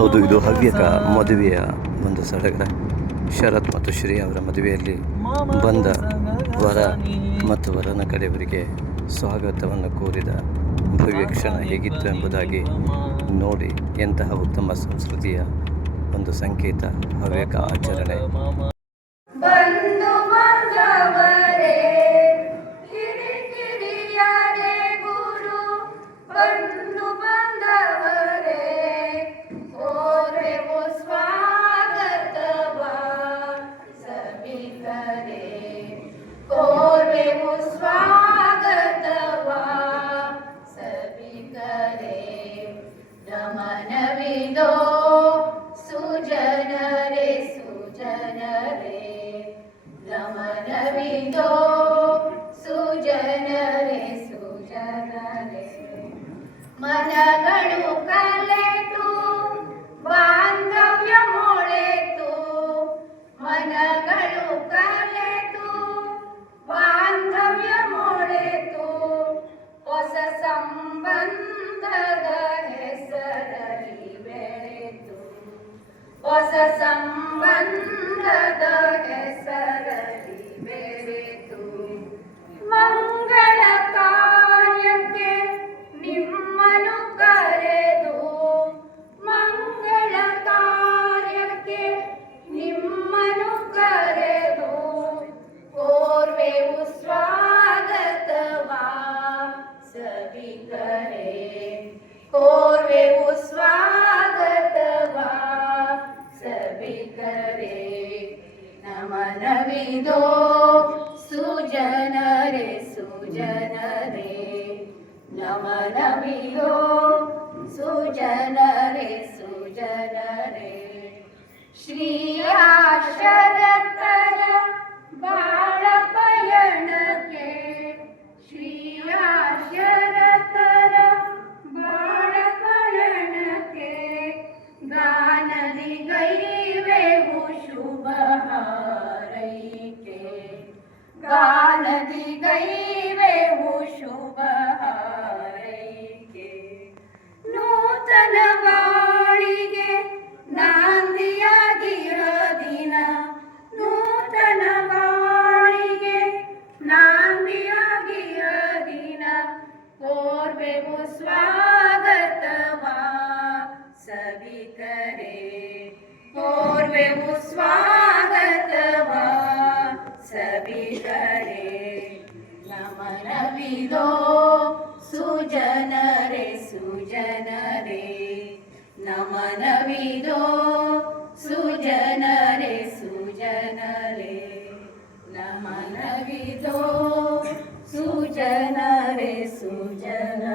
ಹೌದು, ಇದು ಹವ್ಯಕ ಮದುವೆಯ ಒಂದು ಸಡಗರ. ಶರತ್ ಮತ್ತು ಶ್ರೀ ಅವರ ಮದುವೆಯಲ್ಲಿ ಬಂದ ವರ ಮತ್ತು ವರನ ಕಡೆಯವರಿಗೆ ಸ್ವಾಗತವನ್ನು ಕೋರಿದ ಭವ್ಯ ಕ್ಷಣ ಹೇಗಿತ್ತು ಎಂಬುದಾಗಿ ನೋಡಿ. ಎಂತಹ ಉತ್ತಮ ಸಂಸ್ಕೃತಿಯ ಒಂದು ಸಂಕೇತ ಹವ್ಯಕ ಆಚರಣೆ. ನಮನವಿದೋ ಸುಜನರೇ ಸುಜನರೇ, ನಮನವಿದೋ ಸುಜನರೇ ಸುಜನರೇ. ಮನಗಳು ಕಲೆತು ಬಾಂಧವ್ಯ ಮೊಳೆತು, ಮನಗಳು ಕಲೆತು ಬಾಂಧವ್ಯ ಮೊಳೆತು, ಹೊಸ ಸಂಬಂಧದ ಹೆಸರಲ್ಲಿ ಬೆಳೆತು, ಹೊಸ ಸಂಬಂಧದ ಹೆಸರಲ್ಲಿ ಬೆರೆತು. ಮಂಗಳ ಕಾರ್ಯಕ್ಕೆ ನಿಮ್ಮನು ಕರೆದು, ಮಂಗಳ ಕಾರ್ಯಕ್ಕೆ ನಿಮ್ಮನು ಕರೆದು, ಕೋರ್ವೆವು ಸ್ವಾಗತವಾ ಸಭಿಕರೇ, ಕೋರ್ವೆವು ಸ್ವಾಗತವಾ ಸಭಿಕರೇ. ನಮನವಿದೋ ಸುಜನರೇ ಸುಜನರೇ, ನಮನವಿದೋ ಸುಜನರೇ ಸುಜನರೇ. ಶ್ರೀಯ ಶರತ್ತರ ಬಾಳ ಪಯಣಕ್ಕೆ, ಶ್ರೀಯ ಶರತ್ತರ ಬಾಳ ಪಯಣಕ್ಕೆ, ಗಾನದಿ ಗೈವೆವು ಶುಭ ಹಾರೈಕೆ, ಗಾನದಿ ಗೈವೆವು ಶುಭ ಹಾರೈಕೆ. ನೂತನ ಬಾಳಿಗೆ ನಾಂದಿಯಾಗಿರ ದಿನ, ನೂತನ ಬಾಳಿಗೆ ನಾಂದಿಯಾಗಿರ ದಿನ, ಕೋರ್ವೆವು ಸ್ವಾಗತವಾ ಸಭಿಕರೇ, ಕೋರ್ವೆವು ಸ್ವಾಗತವಾ ಸಭಿಕರೇ. ನಮನವಿದೋ ಸುಜನರೇ ಸುಜನರೇ, ನಮನವಿದೋ ಸುಜನರೇ ಸುಜನರೇ, ನಮನವಿದೋ ಸುಜನರೇ ಸುಜನರೇ.